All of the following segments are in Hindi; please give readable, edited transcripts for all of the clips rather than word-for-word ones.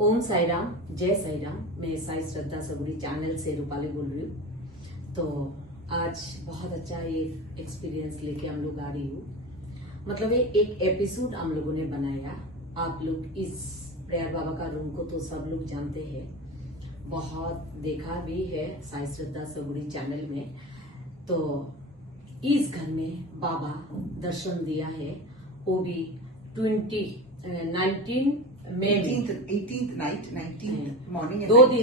ओम साई राम, जय साई राम। मैं साई श्रद्धा सगुड़ी चैनल से रूपाली बोल रही हूँ। तो आज बहुत अच्छा ये एक्सपीरियंस लेके हम लोग आ रही हूँ। मतलब ये एक एपिसोड हम लोगों ने बनाया। आप लोग इस प्रेयर बाबा का रूम को तो सब लोग जानते हैं, बहुत देखा भी है साई श्रद्धा सगुड़ी चैनल में। तो इस घर में बाबा दर्शन दिया है, वो भी 19 मई 18th नाइट 19th मॉर्निंग,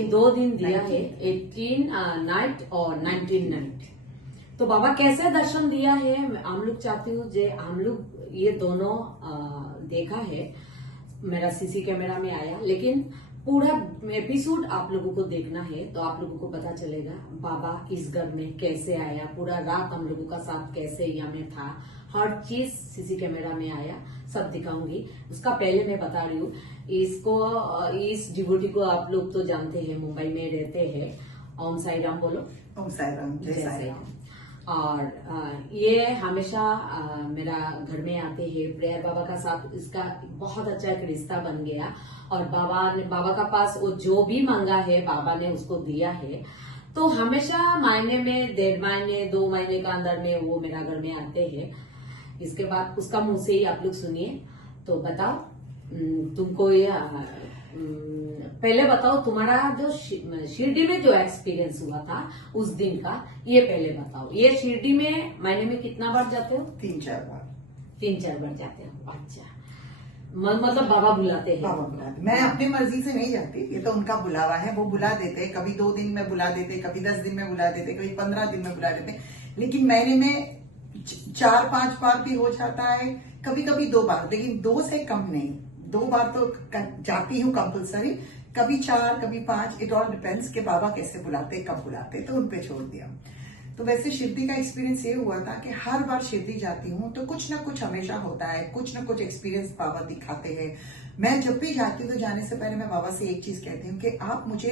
दो दिन दिया है, 18 नाइट और 19 नाइट। तो बाबा कैसे दर्शन दिया है हम लोग चाहते हो जे हम लोग ये दोनों देखा है, मेरा सीसी कैमरा में आया, लेकिन पूरा एपिसोड आप लोगों को देखना है तो आप लोगों को पता चलेगा बाबा इस घर में कैसे आया, पूरा रात हम लोगों का साथ कैसे यहाँ में था, हर चीज सीसी कैमरा में आया, सब दिखाऊंगी। उसका पहले मैं बता रही हूँ, इस डिवोटी को आप लोग तो जानते हैं, मुंबई में रहते हैं। ओम साई राम बोलो। ओम साई राम, जय साई राम। और ये हमेशा मेरा घर में आते हैं प्रेयर बाबा का साथ, इसका बहुत अच्छा एक रिश्ता बन गया। और बाबा का पास वो जो भी मांगा है बाबा ने उसको दिया है। तो हमेशा महीने में 1.5 महीने 2 महीने का अंदर में वो मेरा घर में आते हैं। इसके बाद उसका मुंह से ही आप लोग सुनिए। तो बताओ तुमको ये पहले बताओ, तुम्हारा जो शिरडी में जो एक्सपीरियंस हुआ था उस दिन का, ये पहले बताओ। ये शिरडी में महीने में कितना बार जाते हो? 3-4 बार। 3-4 बार जाते हो, अच्छा। मतलब बाबा बुलाते हैं? बाबा बुलाते। मैं अपनी मर्जी से नहीं जाती, ये तो उनका बुलावा है, वो बुला देते। कभी 2 दिन में बुला देते, कभी 10 दिन में बुला देते, कभी 15 दिन में बुला देते। लेकिन महीने में 4-5 बार भी हो जाता है, कभी कभी 2 बार, लेकिन 2 से कम नहीं। 2 बार तो जाती हूँ कंपल्सरी, कभी 4 कभी 5, इट ऑल डिपेंड्स कि बाबा कैसे बुलाते, कब बुलाते, तो उन पे छोड़ दिया। तो वैसे शिरडी का एक्सपीरियंस ये हुआ था कि हर बार शिरडी जाती हूँ तो कुछ ना कुछ हमेशा होता है, कुछ ना कुछ एक्सपीरियंस बाबा दिखाते हैं। मैं जब भी जाती हूँ तो जाने से पहले मैं बाबा से एक चीज कहती हूँ कि आप मुझे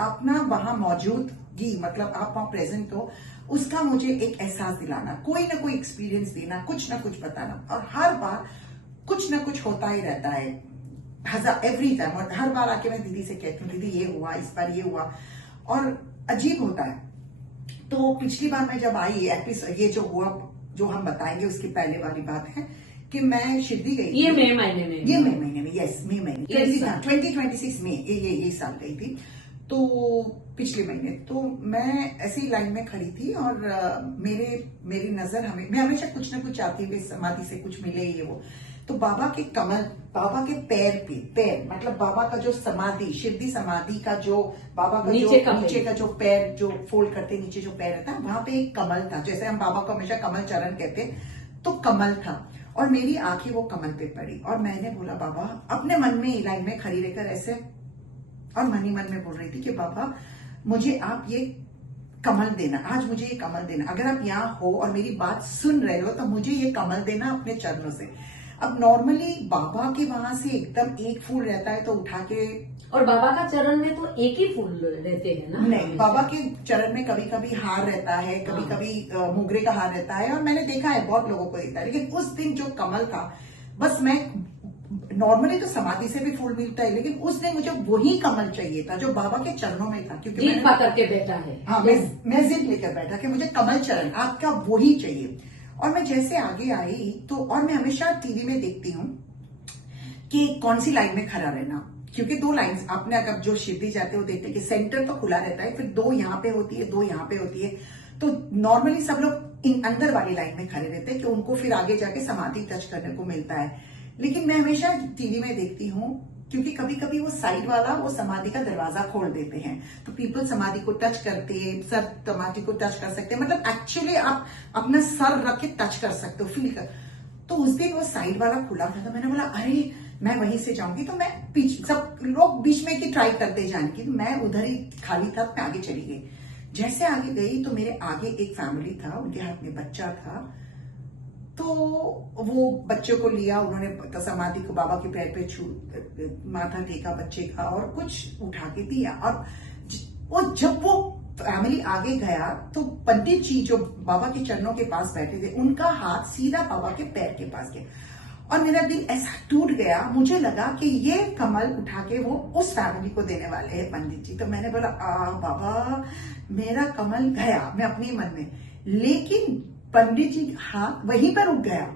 अपना वहां मौजूदगी, मतलब आप वहां प्रेजेंट हो, उसका मुझे एक एहसास दिलाना, कोई ना कोई एक्सपीरियंस देना, कुछ ना कुछ बताना। और हर बार कुछ ना कुछ होता ही रहता है, एवरी टाइम। और हर बार आके मैं दीदी से कहती हूँ, दीदी ये हुआ, इस बार ये हुआ, और अजीब होता है। तो पिछली बार मैं जब आई, ये जो हुआ, जो हम बताएंगे उसकी पहले वाली बात है कि मैं शिरडी गई। ये मई महीने में, ये मई महीने में, यस, मई महीने 2026 में, ये साल गई थी। तो पिछले महीने तो मैं ऐसी लाइन में खड़ी थी और मेरी नजर मैं हमेशा कुछ ना कुछ चाहती हूँ, समाधि से कुछ मिले, ये वो। तो बाबा के कमल, बाबा के पैर मतलब बाबा का जो समाधि, शिरडी समाधि का जो बाबा का नीचे का जो पैर जो फोल्ड करते नीचे जो पैर रहता है, वहां पे एक कमल था। जैसे हम बाबा को हमेशा कमल चरण कहते हैं, तो कमल था। और मेरी आंखें वो कमल पे पड़ी और मैंने बोला, बाबा, अपने मन में लाइन में खड़ी रहकर ऐसे, और मन ही मन में बोल रही थी कि बाबा मुझे आप ये कमल देना, आज मुझे ये कमल देना। अगर आप यहाँ हो और मेरी बात सुन रहे हो तो मुझे ये कमल देना अपने चरणों से। अब नॉर्मली बाबा के वहां से एकदम एक फूल रहता है तो उठा के, और बाबा का चरण में तो एक ही फूल रहते हैं ना? नहीं, बाबा के चरण में कभी कभी हार रहता है, कभी कभी मोगरे का हार रहता है, और मैंने देखा है बहुत लोगों को देता है। लेकिन उस दिन जो कमल था, बस मैं नॉर्मली तो समाधि से भी फूल मिलता है, लेकिन उस दिन मुझे वही कमल चाहिए था जो बाबा के चरणों में था। क्योंकि जिद पकड़ के बैठा है। हाँ, मैं जिद लेकर बैठा कि मुझे कमल चरण आपका वही चाहिए। और मैं जैसे आगे आई तो, और मैं हमेशा टीवी में देखती हूँ कि कौन सी लाइन में खड़ा रहना, क्योंकि 2 लाइन्स आपने अगर जो शिरडी जाते हो देखते हैं कि सेंटर तो खुला रहता है, फिर 2 यहाँ पे होती है, 2 यहाँ पे होती है। तो नॉर्मली सब लोग इन अंदर वाली लाइन में खड़े रहते हैं कि उनको फिर आगे जाके समाधि टच करने को मिलता है। लेकिन मैं हमेशा टीवी में देखती हूँ, क्योंकि कभी कभी वो साइड वाला वो समाधि का दरवाजा खोल देते हैं, तो पीपल समाधि को टच करते हैं, सर समाधि को टच कर सकते हैं, मतलब एक्चुअली आप अपना सर रख के टच कर सकते हो, फील कर। तो उस दिन वो साइड वाला खुला था, तो मैंने बोला, अरे मैं वहीं से जाऊंगी। तो मैं पीछे, सब लोग बीच में की ट्राई करते जाने की, तो मैं उधर ही खाली था, मैं आगे चली गई। जैसे आगे गई तो मेरे आगे एक फैमिली था, उनके हाथ में बच्चा था। तो वो बच्चे को लिया उन्होंने, समाधि को बाबा के पैर पे माथा टेका बच्चे का और कुछ उठा के दिया। और जब वो फैमिली आगे गया तो पंडित जी जो बाबा के चरणों के पास बैठे थे, उनका हाथ सीधा बाबा के पैर के पास गया। और मेरा दिल ऐसा टूट गया, मुझे लगा कि ये कमल उठा के वो उस फैमिली को देने वाले हैं पंडित जी। तो मैंने बोला बाबा मेरा कमल गया, मैं अपने मन में, लेकिन पंडित जी हाथ वहीं पर रुक गया।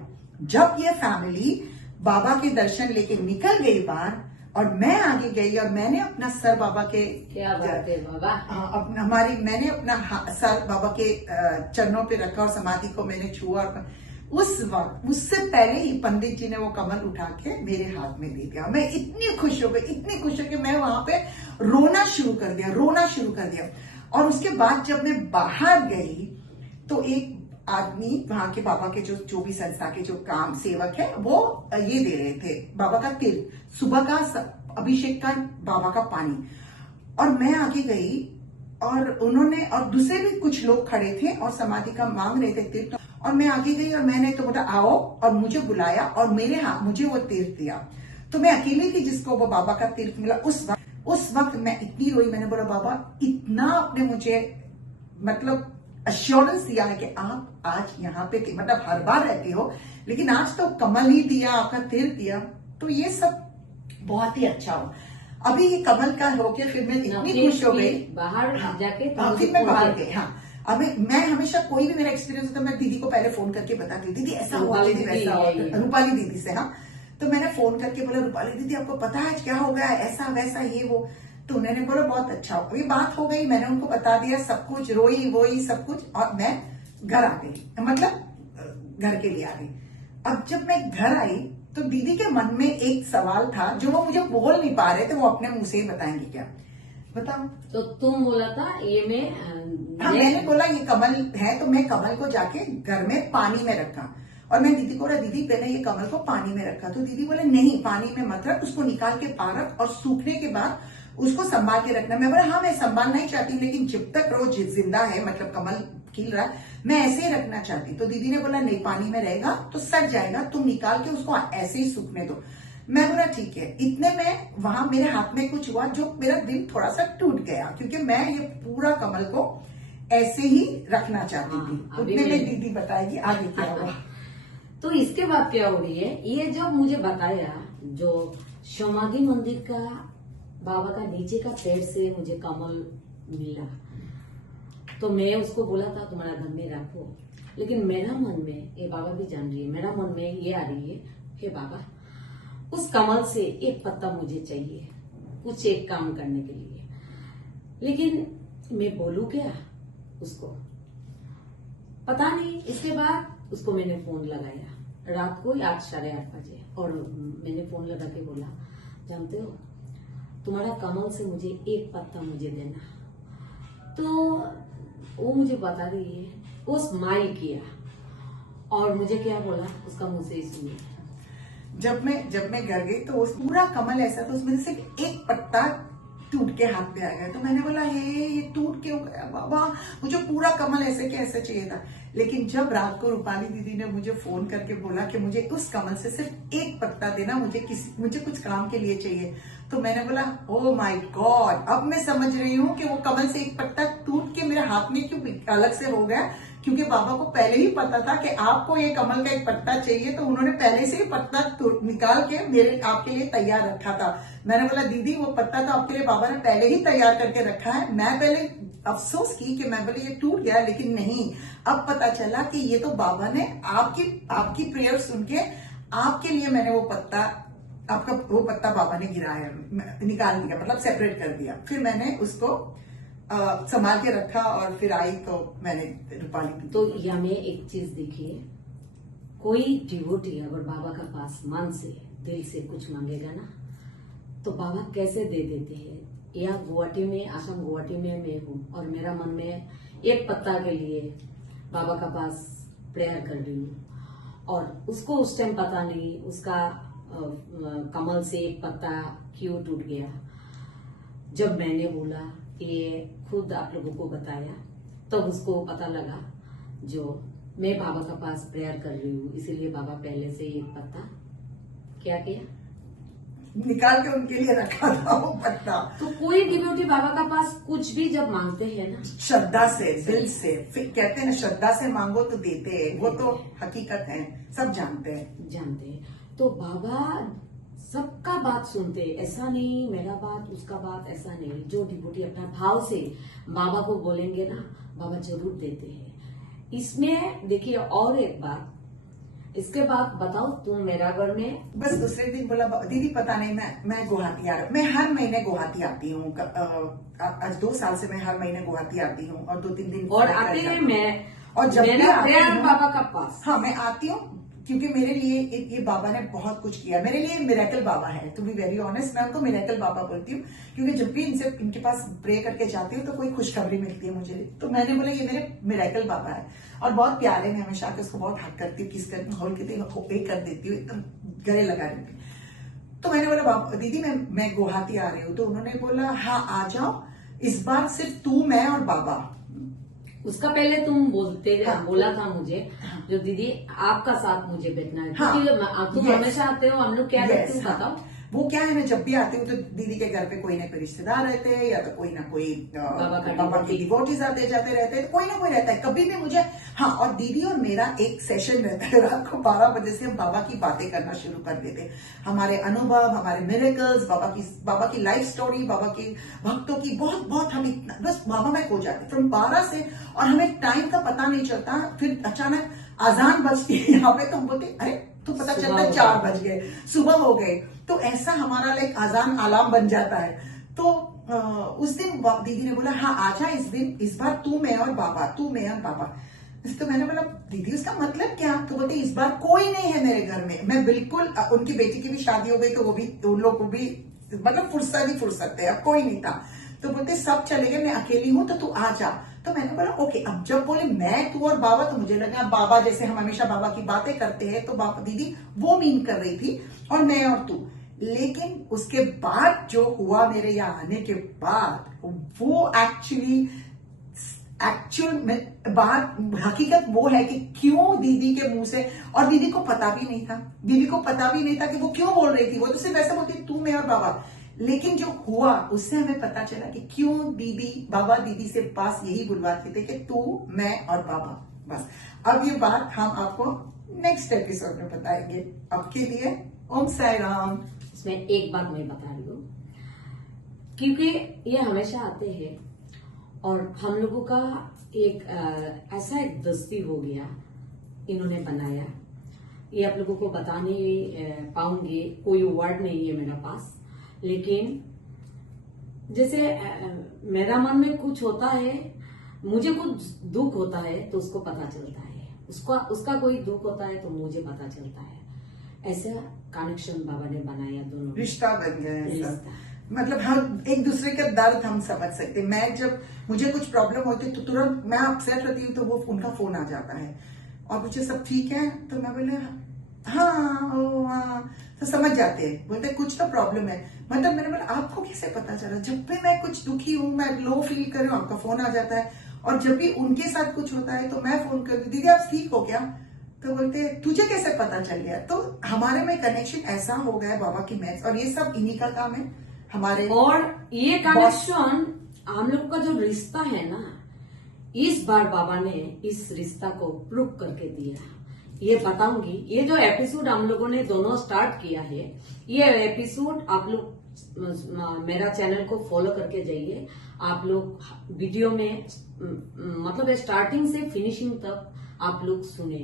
जब ये फैमिली बाबा के दर्शन लेके निकल गई बाहर और मैं आगे गई और मैंने अपना सर बाबा के, क्या बात है बाबा, मैंने अपना सर बाबा के चरणों पे रखा और समाधि को मैंने छुआ। उस वक्त उससे पहले ही पंडित जी ने वो कमल उठा के मेरे हाथ में दे दिया। मैं इतनी खुश हो गई, इतनी खुश हो गई, मैं वहां पे रोना शुरू कर दिया। और उसके बाद जब मैं बाहर गई तो एक आदमी वहां के बाबा के जो भी संस्था के जो काम सेवक है वो ये दे रहे थे बाबा का तीर्थ, सुबह का अभिषेक का बाबा का पानी। और मैं आगे गई और उन्होंने, और दूसरे भी कुछ लोग खड़े थे और समाधि का मांग रहे थे तीर्थ, और मैं आगे गई और मैंने तो बोला आओ, और मुझे बुलाया और मुझे वो तीर्थ दिया। तो मैं अकेली थी जिसको वो बाबा का तीर्थ मिला। उस वक्त मैं इतनी रोई, मैंने बोला बाबा इतना आपने मुझे मतलब अश्योरेंस दिया है कि आप आज यहाँ पे थे, मतलब हर बार रहते हो, लेकिन आज तो कमल ही दिया, आपका तीर्थ दिया, तो ये सब बहुत ही अच्छा हो। अभी ये कमल का होके फिर मैं इतनी खुश हो गई बाहर जाके, फिर मैं बाहर गई। हाँ, अब मैं हमेशा कोई भी मेरा एक्सपीरियंस होता है मैं दीदी को पहले फोन करके बताती हूँ, दीदी ऐसा हुआ, दीदी वैसा हुआ, रूपाली दीदी से। हाँ, तो मैंने फोन करके बोला रूपाली दीदी आपको पता है क्या हो गया, ऐसा वैसा ये वो। तो उन्होंने बोला बहुत अच्छा हो, ये बात हो गई, मैंने उनको बता दिया सब कुछ, रोई वोई सब कुछ, और मैं घर आ गई, मतलब घर के लिए आ गई। अब जब मैं घर आई तो दीदी के मन में एक सवाल था जो वो मुझे बोल नहीं पा रहे थे, वो अपने मुंह से ही बताएंगे। क्या बताओ? तो तुम बोला था ये मैंने बोला ये कमल है, तो मैं कमल को जाके घर में पानी में रखा। और मैं दीदी को बोला दीदी पहले ये कमल को पानी में रखा। तो दीदी बोले नहीं पानी में मत रख, उसको निकाल के पारक और सूखने के बाद उसको संभाल के रखना। मैं बोला हाँ मैं संभालना ही चाहती हूँ, लेकिन जब तक रोज जिंदा है, मतलब कमल खिल रहा है, मैं ऐसे ही रखना चाहती। तो दीदी ने बोला नहीं पानी में रहेगा तो सड़ जाएगा, तुम निकाल के उसको ऐसे ही सूखने दो। मैं बोला ठीक है। इतने में वहां मेरे हाथ में कुछ हुआ जो मेरा दिल थोड़ा सा टूट गया, क्योंकि मैं ये पूरा कमल को ऐसे ही रखना चाहती थी। उतने में दीदी बताएगी आगे क्या हुआ। तो इसके बाद क्या हो रही है, ये जब मुझे बताया जो समाधि मंदिर का बाबा का नीचे का पेड़ से मुझे कमल मिला, तो मैं उसको बोला था तुम्हारा घर में रखो, लेकिन मेरा मन में, ये बाबा भी जान रही है, मेरा मन में ये आ रही है हे बाबा उस कमल से एक पत्ता मुझे चाहिए कुछ एक काम करने के लिए, लेकिन मैं बोलूं क्या उसको, पता नहीं। इसके बाद उसको मैंने फोन लगाया रात को 8 साढ़े 8 बजे, और मैंने फोन लगा के बोला जानते हो तुम्हारा कमल से मुझे एक पत्ता मुझे देना। तो वो मुझे बता रही है, वो स्माइल किया और मुझे क्या बोला उसका मुंह से ही सुनिए। जब मैं घर गई तो उस पूरा कमल ऐसा था, उसमें से एक पत्ता टूट के हाथ पे आ गया। तो मैंने बोला हे ये टूट क्यों गया बाबा, मुझे पूरा कमल ऐसे के ऐसे चाहिए था। लेकिन जब रात को रूपाली दीदी ने मुझे फोन करके बोला कि मुझे उस कमल से सिर्फ एक पत्ता देना, मुझे कुछ काम के लिए चाहिए, तो मैंने बोला ओ माय गॉड, अब मैं समझ रही हूँ कि वो कमल से एक पत्ता टूट के मेरे हाथ में क्यों अलग से हो गया, क्योंकि बाबा को पहले ही पता था कि आपको ये कमल का एक पत्ता चाहिए, तो उन्होंने पहले से ही पत्ता निकाल के आपके लिए तैयार रखा था। मैंने बोला दीदी वो पत्ता तो आपके लिए बाबा ने पहले ही तैयार करके रखा है। मैं पहले अफसोस की कि मैं बोले ये टूट गया, लेकिन नहीं, अब पता चला कि ये तो बाबा ने आपकी प्रेयर सुन के आपके लिए मैंने वो पत्ता, आपका वो पत्ता बाबा ने गिराया, निकाल दिया, मतलब सेपरेट कर दिया। फिर मैंने उसको संभाल के रखा और फिर आई तो मैंने रूपाली। तो या में एक चीज देखिए, कोई डिवोटी अगर बाबा का पास मन से दिल से कुछ मांगेगा ना, तो बाबा कैसे दे देते हैं। या गुवाहाटी में, आसाम गुवाहाटी में मैं हूँ और मेरा मन में एक पत्ता के लिए बाबा का पास प्रेयर कर रही हूँ, और उसको उस टाइम पता नहीं उसका कमल से एक पत्ता क्यों टूट गया। जब मैंने बोला, ये खुद आप लोगों को बताया, तब उसको पता लगा जो मैं बाबा का पास प्रेयर कर रही हूँ, इसीलिए बाबा पहले से एक पत्ता क्या किया, निकाल के उनके लिए रखा था वो पत्ता। तो कोई डिवोटी बाबा का पास कुछ भी जब मांगते हैं ना, श्रद्धा से, दिल से, फिर कहते हैं ना श्रद्धा से मांगो तो देते हैं, वो तो हकीकत है, सब जानते हैं। तो बाबा सबका बात सुनते, ऐसा नहीं मेरा बात उसका बात, ऐसा नहीं। जो डिवोटी अपना भाव से बाबा को बोलेंगे ना, बाबा जरूर देते हैं। इसमें देखिए और एक बात, इसके बाद बताओ तुम मेरा घर में। बस दूसरे दिन बोला दीदी पता नहीं मैं गुवाहाटी आ रहा हूँ। मैं हर महीने गुवाहाटी आती हूँ, आज 2 साल से मैं हर महीने गुवाहाटी आती हूँ और 2-3 दिन और आते हैं मैं, और जब भी मेरा आती प्रेयर हूँ बाबा का पास। हाँ मैं आती हूँ, क्योंकि मेरे लिए ये बाबा ने बहुत कुछ किया। मेरे लिए मिरेकल बाबा है, टू बी वेरी ऑनेस्ट। मैं उनको मिरेकल बाबा बोलती हूँ, क्योंकि जब भी इनके पास प्रे करके जाती हूँ तो कोई खुशखबरी मिलती है मुझे। तो मैंने बोला ये मेरे मिरेकल बाबा है, और बहुत प्यारे, मैं हमेशा आके उसको बहुत हक करती हूँ, किस करती हूँ, होल के कर देती हूँ, एकदम गले लगा देती हूँ। तो मैंने बोला दीदी मैं गुवाहाटी आ रही हूँ। तो उन्होंने बोला हाँ आ जाओ, इस बार सिर्फ तू मैं और बाबा। उसका पहले तुम हाँ, बोला था मुझे, हाँ, जो दीदी आपका साथ मुझे बैठना है, हाँ, क्योंकि तुम yes, हमेशा आते हो, हम लोग क्या करते हो हाँ। बताओ। वो क्या है, मैं जब भी आती हूँ तो दीदी के घर पे कोई ना कोई रिश्तेदार रहते हैं, या तो कोई ना कोई बाबा के डिवोटीज आते जाते रहते हैं, तो कोई ना कोई रहता है। कभी भी मुझे हाँ, और दीदी और मेरा एक सेशन रहता है रात को 12 बजे से हम बाबा की बातें करना शुरू कर देते हैं। हमारे अनुभव, हमारे मिरेकल्स, बाबा की लाइफ स्टोरी, बाबा के भक्तों की बहुत बहुत हम इतना बस बाबा में खो जाते फ्रॉम 12 से, और हमें टाइम का पता नहीं चलता। फिर अचानक अजान बजती है यहाँ पे, तो हम बोलते अरे तो पता चलता है 4 बज गए, सुबह हो गए। तो ऐसा हमारा लाइक अजान अलार्म बन जाता है। तो उस दिन दीदी ने बोला हाँ आजा, इस बार तू मैं और बाबा, तू मैं और बाबा। तो मैंने बोला दीदी उसका मतलब क्या? तो बोलते इस बार कोई नहीं है मेरे घर में, मैं बिल्कुल, उनकी बेटी की भी शादी हो गई तो वो भी, उन लोग को भी मतलब फुर्सत है, अब कोई नहीं था। तो बोलते सब चले गए, मैं अकेली हूं तो तू आ जा। तो मैंने बोला ओके। अब जब बोले मैं, तू और बाबा, तो मुझे लगा बाबा जैसे हम हमेशा बाबा की बातें करते हैं, तो बाबा दीदी वो मीन कर रही थी, और मैं और तू। लेकिन उसके बाद जो हुआ मेरे यहाँ आने के बाद, वो एक्चुअल बात, हकीकत वो है कि क्यों दीदी के मुंह से, और दीदी को पता भी नहीं था, कि वो क्यों बोल रही थी। वो तो सिर्फ ऐसा बोलती तू मैं और बाबा। लेकिन जो हुआ उससे हमें पता चला कि क्यों बाबा दीदी से पास यही बुलवाते थे कि तू मैं और बाबा। बस अब ये बात हम आपको नेक्स्ट एपिसोड में बताएंगे। आपके लिए ओम साई राम। इसमें एक बात मैं बता रही हूँ, क्योंकि ये हमेशा आते हैं और हम लोगों का एक ऐसा एक दस्ती हो गया, इन्होंने बनाया। ये आप लोगों को बता नहीं पाऊंगी, कोई वर्ड नहीं है मेरा पास। लेकिन जैसे मेरा मन में कुछ होता है, मुझे कुछ दुख होता है तो उसको पता चलता है, उसका कोई दुख होता है तो मुझे पता चलता है। ऐसा कनेक्शन बाबा ने बनाया, दोनों रिश्ता बन गया है। रिश्ता, मतलब हम एक दूसरे का दर्द हम समझ सकते। मैं जब मुझे कुछ प्रॉब्लम होती है तो तुरंत मैं अपसेट रहती हूँ, तो वो उनका फोन आ जाता है और मुझे सब ठीक है, तो मैं बोले हाँ, तो समझ जाते हैं, बोलते कुछ तो प्रॉब्लम है। मतलब मैंने बोला आपको कैसे पता चला? जब भी मैं कुछ दुखी हूँ, मैं लो फील कर रही हूँ, आपका फोन आ जाता है। और जब भी उनके साथ कुछ होता है तो मैं फोन करती हूँ, दीदी आप ठीक हो क्या? तो बोलते तुझे कैसे पता चल गया? तो हमारे में कनेक्शन ऐसा हो गया बाबा की मैच, और ये सब इन्हीं का काम है हमारे। और ये कनेक्शन हम लोग का जो रिश्ता है ना, इस बार बाबा ने इस रिश्ता को प्रूव करके दिया। ये बताऊंगी, ये जो एपिसोड हम लोगों ने दोनों स्टार्ट किया है, ये एपिसोड आप लोग मेरा चैनल को फॉलो करके जाइए। आप लोग वीडियो में मतलब स्टार्टिंग से फिनिशिंग तक आप लोग सुने,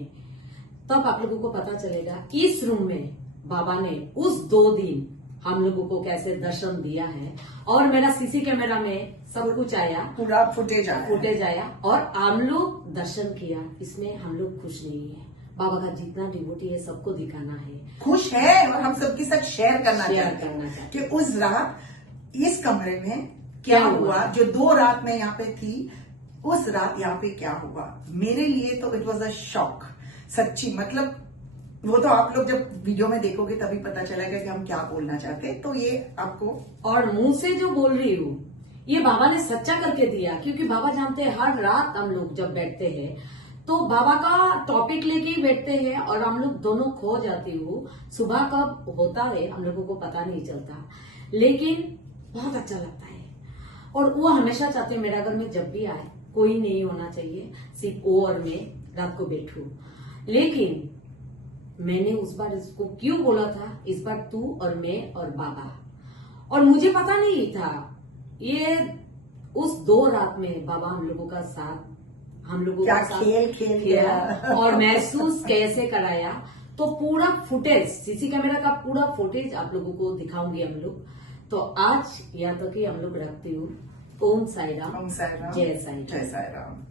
तब आप लोगों को पता चलेगा इस रूम में बाबा ने उस 2 दिन हम लोगों को कैसे दर्शन दिया है। और मेरा सीसी कैमरा में सब कुछ आया, पूरा फुटेज आया और हम लोग दर्शन किया। इसमें हम लोग खुश नहीं है, बाबा का जितना डिवोटी है सबको दिखाना है, खुश है, और हम सबके साथ शेयर करना चाहते हैं कि उस रात इस कमरे में क्या हुआ। जो 2 रात में यहाँ पे थी, उस रात यहाँ पे क्या हुआ। मेरे लिए तो इट वॉज अ शॉक, सच्ची। मतलब वो तो आप लोग जब वीडियो में देखोगे तभी पता चलेगा कि हम क्या बोलना चाहते हैं। तो ये आपको, और मुंह से जो बोल रही हूँ ये बाबा ने सच्चा करके दिया, क्योंकि बाबा जानते हैं हर रात हम लोग जब बैठते हैं तो बाबा का टॉपिक लेके ही बैठते हैं, और हम लोग दोनों खो जाती हूँ। सुबह कब होता है हम लोगों को पता नहीं चलता, लेकिन बहुत अच्छा लगता है। और वो हमेशा चाहते हैं मेरा घर में जब भी आए कोई नहीं होना चाहिए, सिर्फ वो और मैं रात को बैठूं। लेकिन मैंने उस बार इसको क्यों बोला था, इस बार तू और मैं और बाबा। और मुझे पता नहीं था ये उस 2 रात में बाबा हम लोगों का साथ, हम लोगों क्या का साथ खेल खेल किया गया। और महसूस कैसे कराया। तो पूरा फुटेज, सीसी कैमरा का पूरा फुटेज आप लोगों को दिखाऊंगी हम लोग। तो आज या तो कि हम लोग रखते हो ओम साई राम, ओम साई राम, जय साई राम। जय साई राम।